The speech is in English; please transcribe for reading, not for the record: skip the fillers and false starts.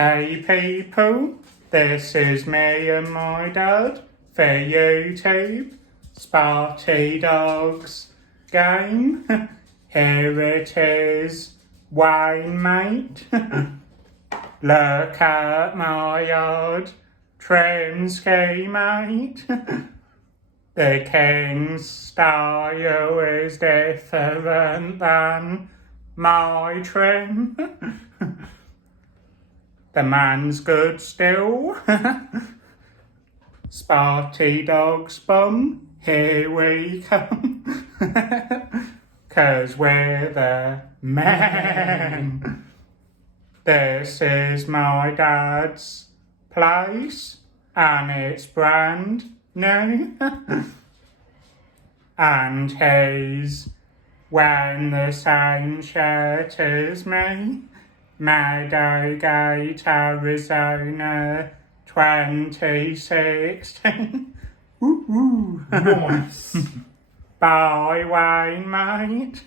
Hey people, this is me and my dad for YouTube, Spotty Dog's game. Here it is, Wayne mate. Look at my yard, trim ski mate. The king's style is different than my trim. The man's good still. Spotty Dog's bum, here we come. 'Cause we're the men. This is my dad's place, and it's brand new. And he's wearing the same shirt as me. Meadowgate, Arizona, 2016. Woo-hoo. Nice. Bye, Wayne, mate.